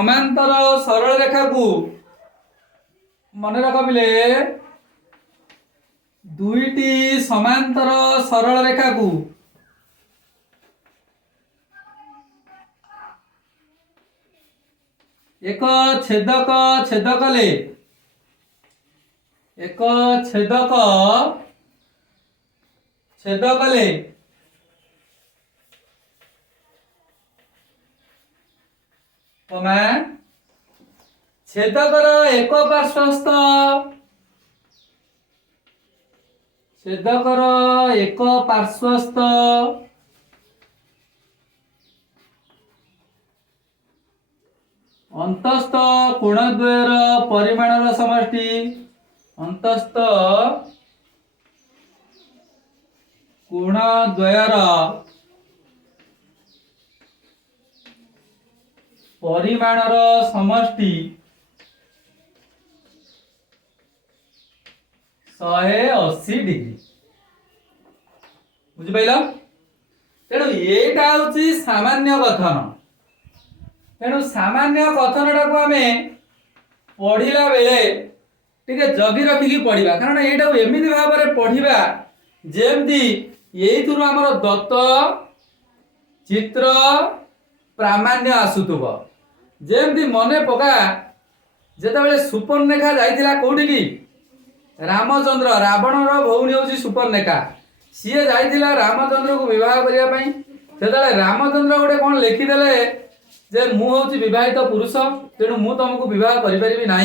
समांतर सरल रेखा को मन रख बिले दुईटी समांतर सरल रेखा को एक छेदक छेद कले एक छेदक छेद कले छेदकर एक पार्श्वस्थ छेदकर एक पार्श्वस्थ अंतस्थ कोणद्वयर परिमाणर समष्टि अंतस्थ कोणद्वयर परिमाणर समष्टि 180 डिग्री बुझिपाइल। तेणु एटा हूँ सामान्य कथन। तेणु सामान्य कथन टाक आम पढ़ला बेले टिके जगी रखिकी पढ़ा कारण यहाँ एमती भाव में पढ़ा जमती यही आमर दत्त चित्र प्रामाण्य आसुथुब जमती मन पका जिते सुपर्णरेखा जाइतिला कोठी की रामचंद्र रावणर भौणी हूँ सुपर्णरेखा सी जाइतिला रामचंद्र को विवाह करने से रामचंद्र गोटे कौन लिखिदेले जे मु हूँ विवाहित पुरुष तेणु मु तुमको विवाह करि ना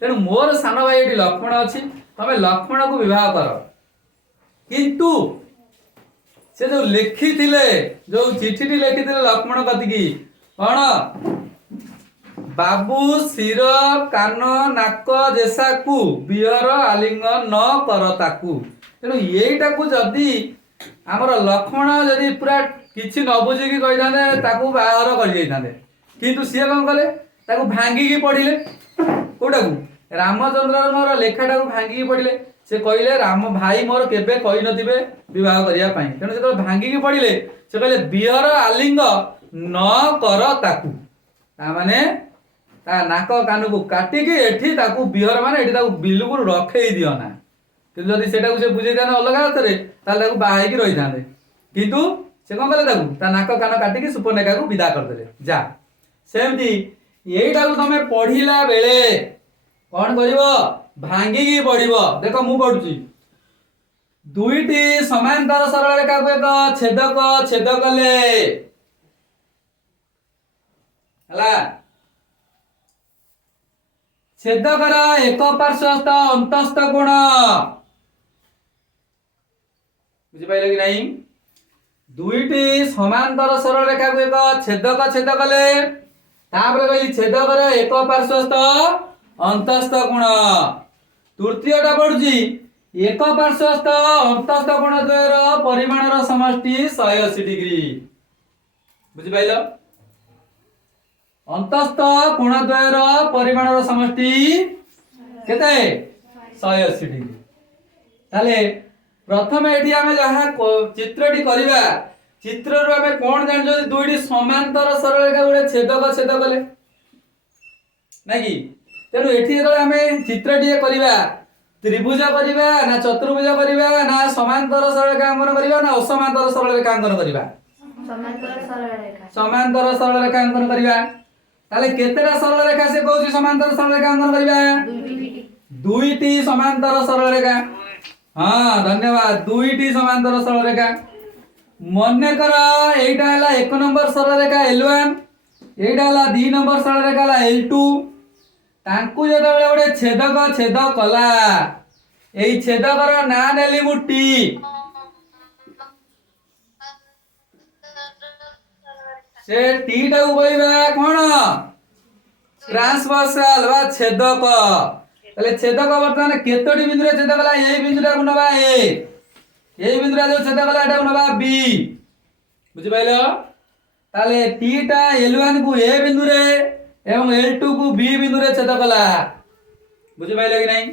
तेणु मोर सान भाई ये लक्ष्मण अच्छी तमें लक्ष्मण को विवाह कर किंतु से जो लिखी जो चिठी लिखी लक्ष्मण कतिकी कौन बाबू सिर कान नाक जेसा को बिहर आलिंगन न कर ताकू तेणु यहीटा को जदि आमर लक्ष्मण जदि पूरा किसी न बुझिकी कही बाहर कर किंतु सी कौन कले भांगिकी पढ़िले कौटा को रामचंद्र लेखाटा को भांगिकी पढ़िले से कहले राम भाई मोर केबे कही नथिबे विवाह करने तेणु जो भांगिकी पढ़िले से कहले बिहर आलिंग न कर ताकू माने ता नाक कान को काटिकी एठी ताकू बिहर माने एठी ताकू बिल्कुल रखे दियो ना किंतु जदि सेटा को से बुझे जाने अलग हाथरे ताले ताकू बाहाइकी रही थांदे किंतु से कौन कले ताकू ता नाक कान काटिकी सुपर्णरेखा को विदा करदेले जा सेमती यहीटा को तमे पढ़िला बेले कौन करिवो भांगिकी पढ़िवो देख मु पढ़ुची दुईटी समांतर सरल रेखा को एक छेदक छेद कले हला छेदकर एक पार्श्वस्थ अंतस्थ कोण बुझी पाइल कि नहीं दुईटी समांतर सरल रेखा को एक छेदक छेद कले तापर कहली छेदकर एक पार्श्वस्थ अंतस्थ कोण तृतीयटा पड़ुची एक पार्श्वस्थ अंतस्थ कोण द्वयर परिमाणर समष्टि 180 डिग्री बुझी पाइल अंतस्थ कोणद्वयर परिमाणर समष्टि केते 180 डिग्री ताले प्रथम एठी आमे जहा चित्रटी करिबा चित्र रो आमे कोन जान जदि दुईटी समांतर सरल रेखा गुडे छेदक छेद कले ना कि तेणु एठी जदि आमे चित्रटी करिबा त्रिभुज करिबा ना चतुर्भुज करिबा ना समांतर सरल रेखा अंकन करिबा ना असमांतर सरल रेखा अंकन करिबा समांतर सरल रेखा अंकन करिबा ताले केतेटा सरल रेखा से कहूची समांतर सरल रेखा अंकन करिबा दुईटी समांतर सरल रेखा हाँ धन्यवाद दुईटी समांतर सरल रेखा मन कर एटा हला 1 नंबर सरल रेखा L1 एटा हला 2 नंबर सरल रेखा हला L2 तांकु जदा बेले गोटे छेदक छेद कला एई छेदकर ना नेली मु टी से टी टा को कहबा कोन ट्रांसवर्सल बा छेदक तले छेदक वर्तमान केतोटी बिंदु रे छेदक कला एई बिंदुटा को नबा ए एई बिंदुरा जो छेदक कला एटा को नबा बी बुझि पाइलो ताले टी टा L1 को ए बिंदु रे एवं L2 को बी बिंदु रे छेद कला बुझि पाइलो कि नहीं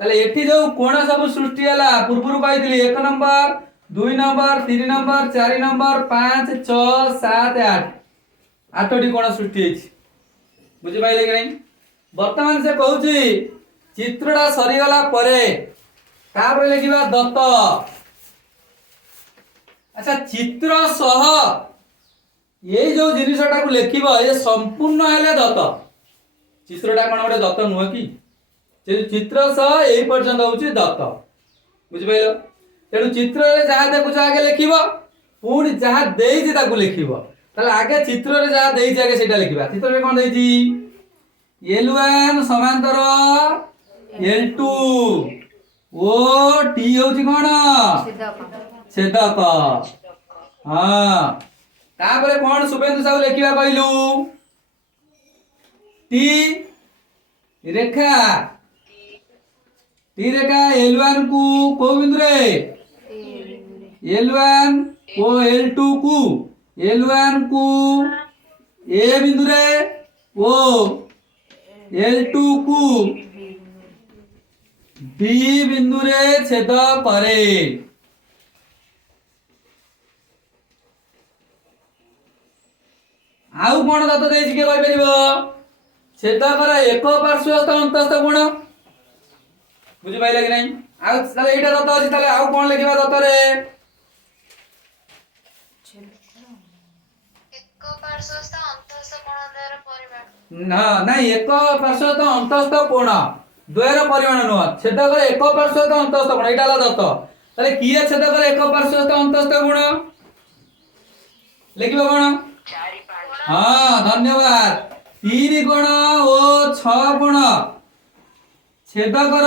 ताले एठी जो कोण सब सृष्टि हला पूर्वरु कहितली 1 नंबर 2 नंबर 3 नंबर 4 नंबर 5 6 7 8 आठटी कोण सृष्टि हेछि बुझी पाइले कि नहीं वर्तमान से कहूची चित्रटा सरीगला परे तापर लिखिबा दत्त अच्छा चित्र सह ये जो जिनिसटा को लिखिबा ये संपूर्ण हेले दत्त चित्रटा कोन गोटे दत्त नुह कि चित्र सह एई पर्यंत होची दत्त बुझि पाइलो तेणु चित्र रे जहा देखु आगे लिखिबो पुणी जहा देइछि ताकू लिखिबो ताले आगे चित्र रे जहा देइछि आगे सेटा लिखिबा चित्र रे कोन देइछि L1 समांतर L2 ओ टी होची कोन छेदक हां तापरे कोन सुबेंदु साहु लिखिबा कहलु टी रेखा L1 को को बिंदु रे L1 को L2 को L1 को ए बिंदु रे ओ L2 को बी बिंदु रे छेद करे आउ कोन दत्त देछि के कहि परिबो छेद कर एक पार्श्वस्थ अंतस्थ गुण बुझि पाइला कि नहीं आउ ताले एटा दत्त अछि ताले आउ कोन लिखिबा दत्त रे एक पार्श्वस्थ अंतस्थ कोण द्वारा परिमाण ना नहीं एक पार्श्वस्थ अंतस्थ कोण द्वयर परिमाण नुह छेद कर एक पार्श्वस्थ अंतस्थ कोण एटा ला दत्त ताले किए छेद कर एक पार्श्वस्थ अंतस्थ गुण लिखिबा कोन 4 5 हां धन्यवाद 3 गुण ओ 6 गुण छेद कर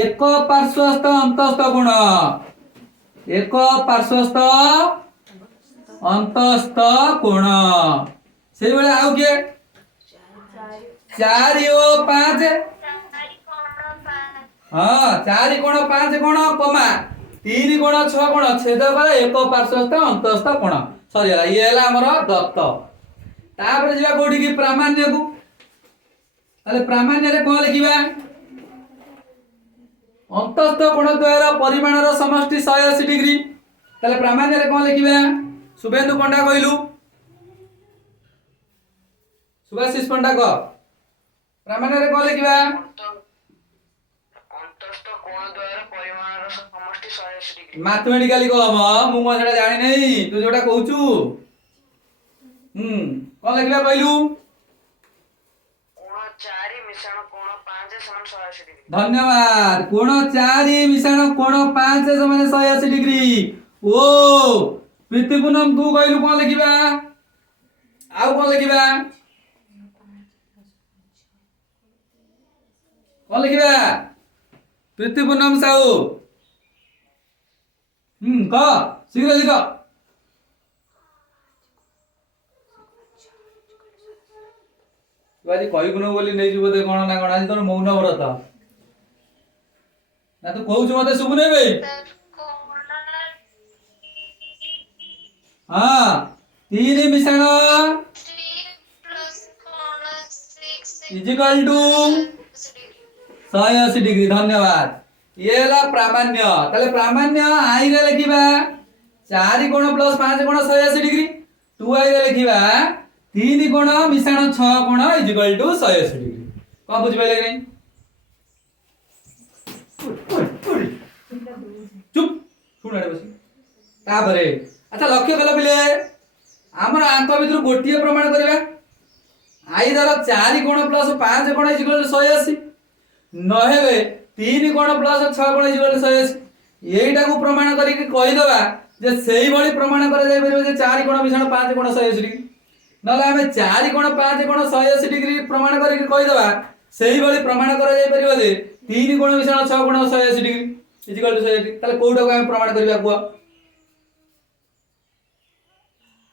एक पार्श्वस्थ अंतस्थ गुण एक पार्श्वस्थ अंतस्थ कोण से बेले आउ के 4 ओ 5 हां 4 कोण 5 कोण कमा 3 कोण 6 कोण छेद कर एक पार्श्वस्थ अंतस्थ कोण सरी ये हला हमर दत्त तापर जिबा कोठी की प्रामाण्य को ताले प्रामाण्य रे कोन लिखिबा अंतस्थ कोण द्वारा परिमाणर समष्टि 180 डिग्री ताले प्रामाण्य रे कोन लिखिबा सुबेंदु पंडा कहलु सुभाषिष पंडा को प्रामाण्य रे कोन लिखिबा अंतस्थ कोण द्वारा परिमाणर समष्टि 180 डिग्री मैथमेटिकली को हम मु सेटा जानि नै तू जोटा कहूचु कोन लिखिबा कहलु कोण 4 मिश्रण कोण 5 समान 180 डिग्री धन्यवाद कोण 4 मिश्रण कोण 5 समान 180 डिग्री ओ प्रीति पूनम तू कहलु कोन लिखिबा आउ कोन लिखिबा कोन लिखिबा प्रीति पूनम साहू क शीघ्र लिख आज कही गुण बोली नहीं जीव दे कोन ना कोन आज तोर मौन व्रत ना तू कहू मते सुबु नै बे हां 3 मिश्रण इक्वल टू 180 डिग्री धन्यवाद ये ला प्रामाण्य ताले प्रामाण्य आई रे लिखिबा 4 कोण प्लस 5 कोण 180 डिग्री 2 आई रे लिखिबा 3 कोण मिश्रण 6 कोण इक्वल टू 180 डिग्री कोन बुझि पाइले नै चुप सुन रे बसी तापरे अच्छा लक्ष्य कल पिले हमर आंक भितर गोटिए प्रमाण करबा आई धर 4 कोण प्लस 5 कोण इक्वल टू 180 न हेले 3 कोण प्लस 6 कोण इक्वल टू 180 एइटा को प्रमाण करी के कहि दबा जे सेही भली प्रमाण करे जाय परिबे जे 4 कोण मिश्रण 5 कोण 180 डिग्री नले हमें 4 कोण 5 कोण 180 डिग्री प्रमाण करी के कहि दबा सेही भली प्रमाण करे जाय परिबे जे 3 कोण मिश्रण 6 कोण 180 डिग्री इक्वल टू 180 ताले कोउटा को हम प्रमाण करबा को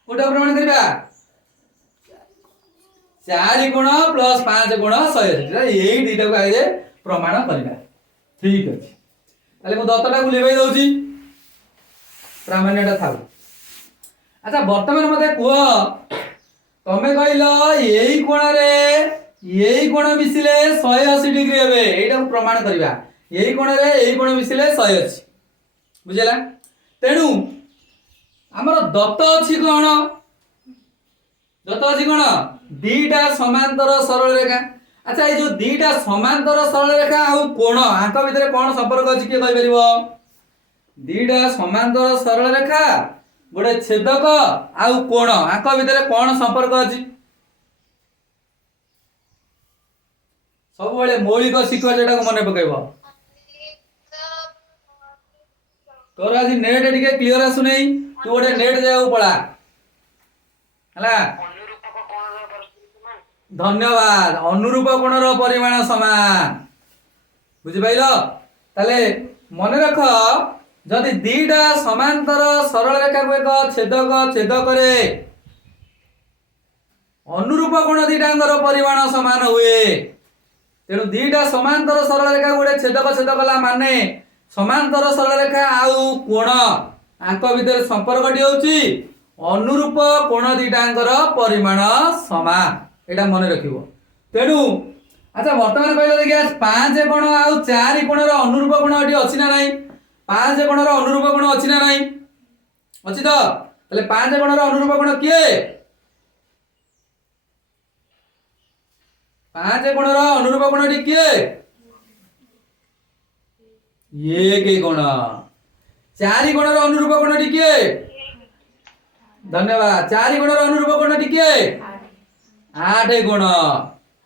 कोटा प्रमाण करबा 4 गुण प्लस 5 गुण 180 एई दुईटा को आइले प्रमाण करबा ठीक अछि ताले मो दत्तटा को लिबाई दउची प्रामाण्यटा थाउ अच्छा वर्तमान मते कुह तमे कहिलो एई कोण मिसिले 180 डिग्री हेबे एटा को प्रमाण करबा एई कोण मिसिले 180 बुझला तेनु हमर दत्त अछि कोन যত ଅଛି কোণ দুইটা সমান্তর সরল রেখা। আচ্ছা এই যে দুইটা সমান্তর সরল রেখা আর কোণ আଙ୍କ ভিতরে কোণ সম্পর্ক আছে কি কই পারিবো? দুইটা সমান্তর সরল রেখা গোটে ছেদক আর কোণ আଙ୍କ ভিতরে কোণ সম্পর্ক আছে? ସବୁବେଳେ ମୌଳିକ ଶିକ୍ଷା যেটাକୁ ମନେ ପକେଇବ। ତୋର ଆଜି ନେଟ୍ ଟିକେ କ୍ଲିୟର ଆସୁନି, ତୁ ଗୋଟେ ନେଟ୍ ଜାଗାକୁ ପଳା ହେଲା। ଧନ୍ୟବାଦ। ଅନୁରୂପ କୋଣର ପରିମାଣ ସମାନ, ବୁଝିପାଇଲ? ତାହେଲେ ମନେ ରଖ, ଯଦି ଦିଟା ସମାନ୍ତର ସରଳ ରେଖାକୁ ଏକ ଛେଦକ ଛେଦ କରେ ଅନୁରୂପ କୋଣ ଦିଟାଙ୍କର ପରିମାଣ ସମାନ ହୁଏ। ତେଣୁ ଦିଟା ସମାନ୍ତର ସରଳ ରେଖା ଗୋଟେ ଛେଦକ ଛେଦ କଲା ମାନେ ସମାନ୍ତର ସରଳ ରେଖା ଆଉ କୋଣ ଆଙ୍କ ଭିତରେ ସମ୍ପର୍କଟି ହେଉଛି ଅନୁରୂପ କୋଣ ଦିଟାଙ୍କର ପରିମାଣ ସମାନ। এটা মনে রাখিব। তেণু আচ্ছা বর্তমান কইলে দেখিয়া 5 কোণ আর 4 কোণর অনুরূপ কোণ এটি আছে না নাই? 5 কোণর অনুরূপ কোণ আছে না নাই? আছে তো? তাহলে 5 কোণর অনুরূপ কোণ কিয়ে? 5 কোণর অনুরূপ কোণটি কিয়ে? 1 কোণ। 4 কোণর অনুরূপ কোণটি কিয়ে? ধন্যবাদ। 4 কোণর অনুরূপ কোণটি কিয়ে? 8 কোণ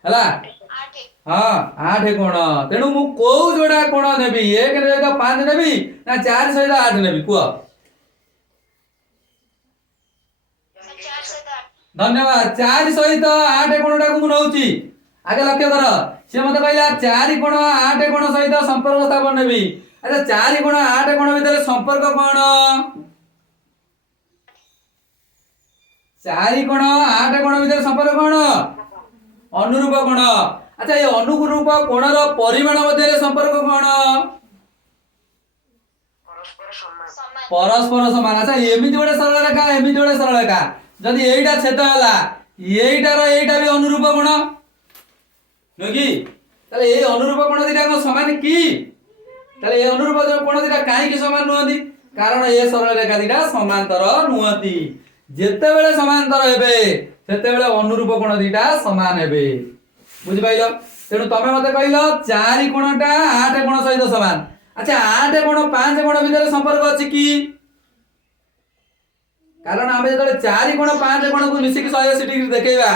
ହେଲା। 8 ହଁ 8 କୋଣ। ତେଣୁ ମୁଁ କୋଉ ଯୋଡା କୋଣ ନେବି? 1 ସହିତ 5 ନେବି ନା 4 ସହିତ 8 ନେବି କୁହ? 4 ସହିତ 8। ଧନ୍ୟବାଦ। 4 ସହିତ 8 କୋଣଟାକୁ ମୁଁ ନଉଛି। ଆগে ଲକ୍ଷ୍ୟ କର, ସେ ମତେ କହିଲା 4 କୋଣ 8 କୋଣ ସହିତ ସମ୍ପର୍କ ସ୍ଥାପନ ନେବି। ଆଚ୍ଛା 4 କୋଣ 8 କୋଣ ଭିତରେ ସମ୍ପର୍କ କଣ? 4 କୋଣ 8 କୋଣ ଭିତରେ ସମ୍ପର୍କ କଣ? ଅନୁରୂପ କୋଣ। আচ্ছা এই অনুরূপ কোণর পরিমাণ মধ্যে সম্পর্ক কোন? পরস্পর সমান। আচ্ছা এমিতি গোটে সরল রেখা, এমিতি গোটে সরল রেখা, যদি এইটা ছেদ হলা এইটার এইটা বি অনুরূপ কোণ নয় কি? তাহলে এই অনুরূপ কোণ দুইটা সমান কি? তাহলে এই অনুরূপ কোণ দুইটা কাহিঁকি সমান নুহতি? কারণ এই সরল রেখা দুইটা সমান্তর নুহতি। যেতেবেলে সমান্তর হেবে সেতেবেলে অনুরূপ কোণ দুইটা সমান হেবে, বুঝিপাইল? তেণু তুমি মতে কইল 4 কোণটা 8 কোণ সহিত সমান। আচ্ছা 8 কোণ 5 কোণ ভিতরে সম্পর্ক আছে কি? কারণ আমি যেতবে 4 কোণ 5 কোণକୁ মিশিকি 180 ডিগ্রি দেখাইবা,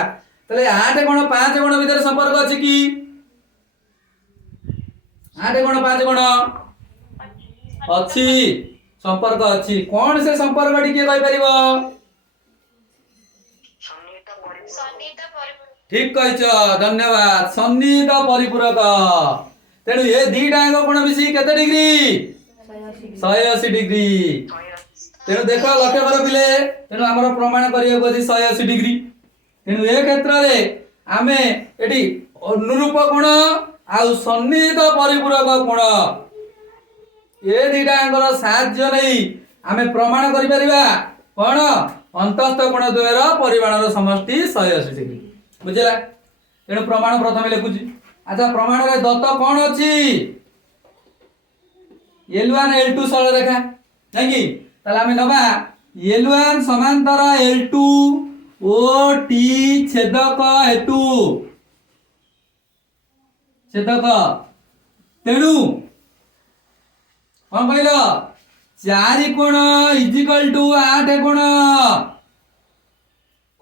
তাহলে 8 কোণ 5 কোণ ভিতরে সম্পর্ক আছে কি? 8 কোণ 5 কোণ ଅଛି, সম্পর্ক ଅଛି। কোন সে সম্পর্কটি কি কই পারিব? ସନ୍ନିହିତ ପରିପୂରକ। ঠিক কইছ, ধন্যবাদ। সন্নিহিত পরিপূরক। তেণু এ দুইটা আঙ্গ কোণ মিশি কেতে ডিগ্রি? 180 ডিগ্রি। তেণু দেখ লক্ষ্য কর পিলে, তেণু আমার প্রমাণ করিବାକୁ ଅଛି 180 ডিগ্রি। তেণু এ ক্ষেত্রে আমি এটি অনুরূপ কোণ আর সন্নিহিত পরিপূরক কোণ এ দুইটা আঙ্গর সাহায্য নেই আমি প্রমাণ করি পারিবা কোন? অন্তস্থ কোণ দ্বয়ের পরিমাণর সমষ্টি 180 ডিগ্রি। বুঝলা? তেণু প্রমাণ প্রথমে লিখুছি। আচ্ছা প্রমাণরে দত্ত কোণ ଅଛି? L1 L2 সরল রেখা নাকি? তাহলে আমি নেবা L1 সমান্তর L2 ও T ছেদক হেতু ছেদক। তেণু কোন কইল? 4 কোণ ইজিক্যাল টু 8 কোণ।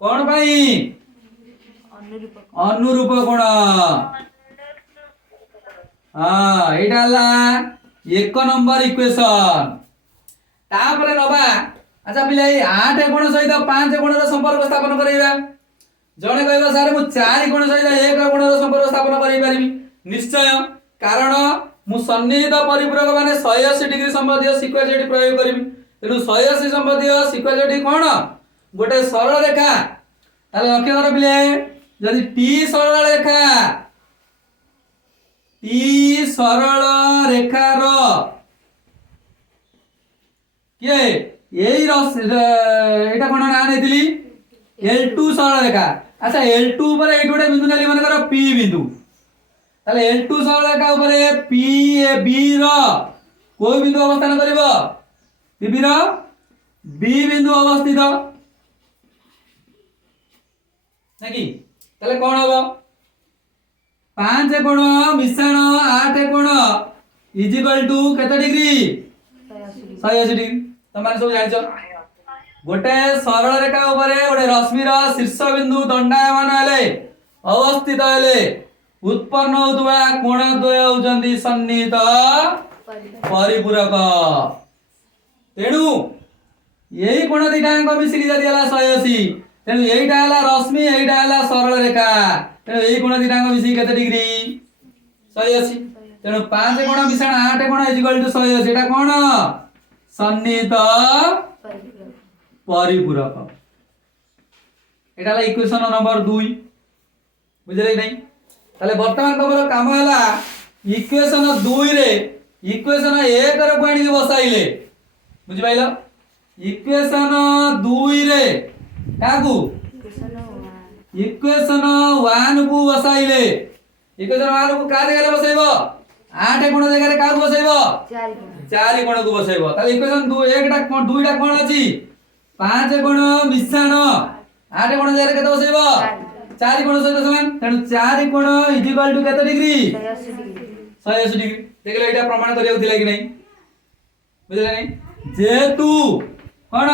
কোণ পাই? অনুরূপ কোণ। হ্যাঁ এইটা হলা 1 নম্বর ইকুয়েশন। তারপরে নবা আচ্ছা পিলে 8 কোণ সহিত 5 কোণর সম্পর্ক স্থাপন করাইবা। জনে কইবা স্যার মু 4 কোণ সহিত 1 কোণর সম্পর্ক স্থাপন করাই পারিবি। নিশ্চয়, কারণ মু সন্নিহিত পরিপূরক মানে 180 ডিগ্রি সম্বন্ধীয় সিকোয়েন্সটি প্রয়োগ করিবি। তেণু 180 সম্বন্ধীয় সিকোয়েন্সটি কোণ? গোটে সরল রেখা। তাহলে লক্ষ্য কর পিলে, যদি টি সরল রেখা, টি সরল রেখার কিয়ে এই এটা কোণ না নেইতিলি L2 সরল রেখা। আচ্ছা L2 উপরে এইটি গোটে বিন্দু নেলি মনে কর P বিন্দু। তাহলে L2 সরল রেখা উপরে P এ B র কোন বিন্দু অবস্থান করিব? PB র B বিন্দু অবস্থিত। ନାକି ତାহଲେ କଣ ହବ 5 କୋଣ ମିଶାଣ 8 କୋଣ ଇଜ ଇକ୍ୱାଲ ଟୁ କେତେ ଡିଗ୍ରୀ 180 डिग्री तमाने सब जानिଛ गोटे सरल रेखा ऊपर गोटे रश्मिर शीर्ष बिंदु दंडायमान हेले अवस्थित हेले उत्पन्न होतुवा कोण द्वय होउचंदी सन्निहित परिपूरक तेणु यही कोण दिटांक मिसिकी जदी हला 180 तेणु एईटा हला रश्मि एईटा हला सरल रेखा तेणु एई कोण दिटांक मिसिकी केते डिग्री 180 तेणु 5 कोण मिश्रण 8 कोण इज इक्वल टू 180 एटा कोण सन्निहित परिपूरक एटा हला इक्वेशन नंबर 2 बुझले नहीं ताले वर्तमान तमरो काम हला इक्वेशन 2 रे इक्वेशन 1 रे पानी के बसाइले बुझि पाइलो इक्वेशन 2 रे काकू इक्वेशन 1 को बसाइले इक्वेशन 1 को का जगह रे बसाइबो 8 कोण जगह रे का को बसाइबो 4 कोण को बसाइबो ताले इक्वेशन 2 1 टा कोण 2 टा कोण अछि 5 कोण मिश्रण 8 कोण जगह रे केते बसाइबो 4 कोण सहित समान तेणु 4 कोण इज इक्वल टू केते डिग्री 180 डिग्री देखले एटा प्रमाण करिया दिला कि नहीं बुझले नहीं जेतु कोण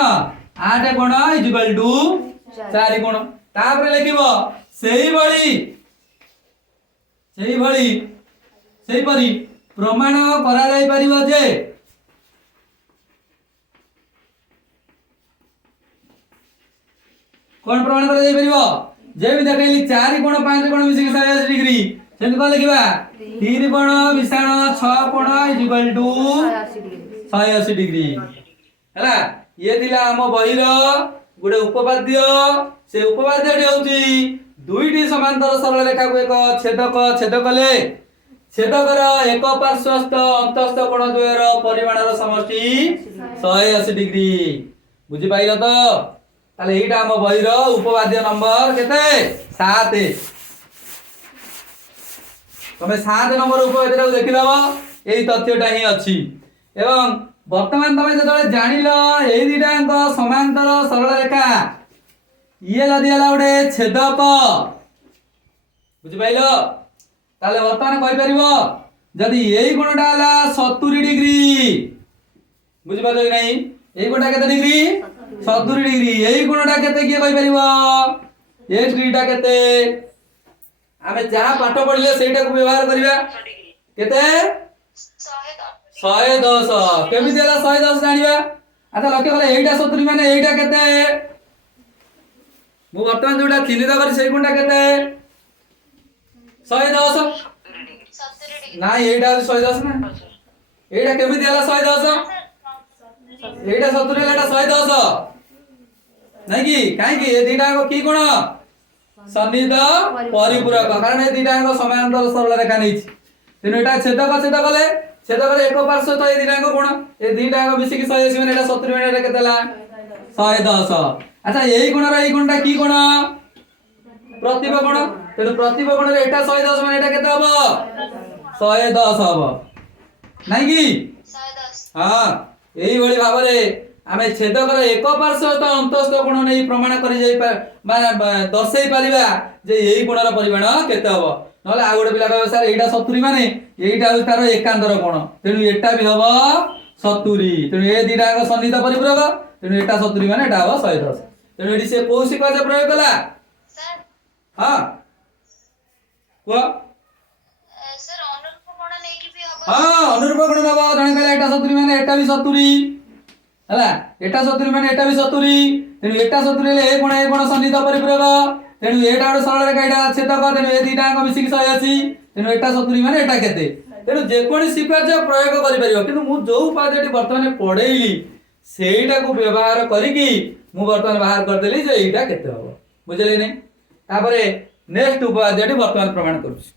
8 कोण इज इक्वल टू 4 कोण तापर लिखिबो सेही परी प्रमाण करा जाई परिबो जे कोन प्रमाण करा जाई परिबो जे भी देखैली 4 कोण 5 कोण मिसिक 180 डिग्री सेन को लिखिबा 3 कोण मिश्रण 6 कोण इज इक्वल टू 180 डिग्री हला ये दिला हम बहिर गुडे उपपाद्य से उपपाद्यटी होउची दुईटी समांतर सरल रेखा को एक छेद कले छेदकर एक पार्श्वस्थ अंतस्थ कोण द्वयर परिमाणर समष्टि 180 डिग्री बुझी पाइलो तो ताले एटा हम बहिर उपपाद्य नंबर केते 7 तमे 7 नंबर उपपाद्य देखि दबो एई तथ्यटा ही अछि एवं वर्तमान तमे जतले जानिलो एई दिटांक समांतर सरल रेखा ये जदी हला उडे छेदक बुझि पाइलो ताले वर्तमान कहि परिबो जदी एई कोणटा हला 70 डिग्री बुझि पाइलो कि नहीं एई कोणटा केते डिग्री 70 डिग्री एई कोणटा केते किए कहि परिबो ए डिग्रीटा केते आमे जहा पाठ पढिले सेटा को व्यवहार करिबा केते 110 केमिति हला 110 जानिबा अच्छा लक्ष्य कले एईटा 70 माने एईटा केते मु वर्तमान जोटा चिन्हित करी सेई कोणटा केते 110 ना एईटा 110 ना एईटा केमिति हला 110 एईटा 70 हला 110 नहीं कि काहे कि ए दिटा को की कोण सन्निहित परिपूरक कारण ए दिटा को समांतर सरल रेखा नै छी तेनु एटा छेद कले छेदकर एक पार्श्व तो ए दिटा को कोण ए दिटा को मिसी की 180 माने एटा 70 माने एटा केतला 110 अच्छा यही कोण रे कोणटा की कोण प्रतिब कोण तेनु प्रतिब कोण रे एटा 110 माने एटा केते हबो 110 हबो नै कि 110 हां एही भली भाव रे आमे छेदकर एक पार्श्व तो अंतस्थ कोण नै प्रमाण करि जाई माने दर्शाई पालिबा जे एही कोणर परिमाण केते हबो नले आ गोटे पिला कहबो सर एटा 70 माने एटा हो तार एकांतर कोण तेनु एटा भी हबो 70 तेनु ए दिटा को सन्निहित परिपूरक तेनु एटा 70 माने एटा हबो 110 तेनु एडी से कोन सिक्वेन्स प्रयोग कला सर हां को सर अनुरूप कोण नै कि भी हबो हां अनुरूप कोण नबो जने कहला एटा 70 माने एटा भी 70 हला एटा 70 माने एटा भी 70 तेनु एटा 70 ले ए कोण सन्निहित परिपूरक तेनु एटा आडो सरल रेखा एटा छेदक तेनु ए दिटा को मिसी की 180 तेनु एटा 70 माने एटा केते तेनु जे कोनी सिक्वेन्स प्रयोग करि परिबो किंतु मु जो उपाध्यटी वर्तमान पढेइली सेटा को व्यवहार करिकी मु वर्तमान बाहर कर देली जे एटा केते हबो बुझले नै तापरे नेक्स्ट उपाध्यटी वर्तमान प्रमाण करूछी।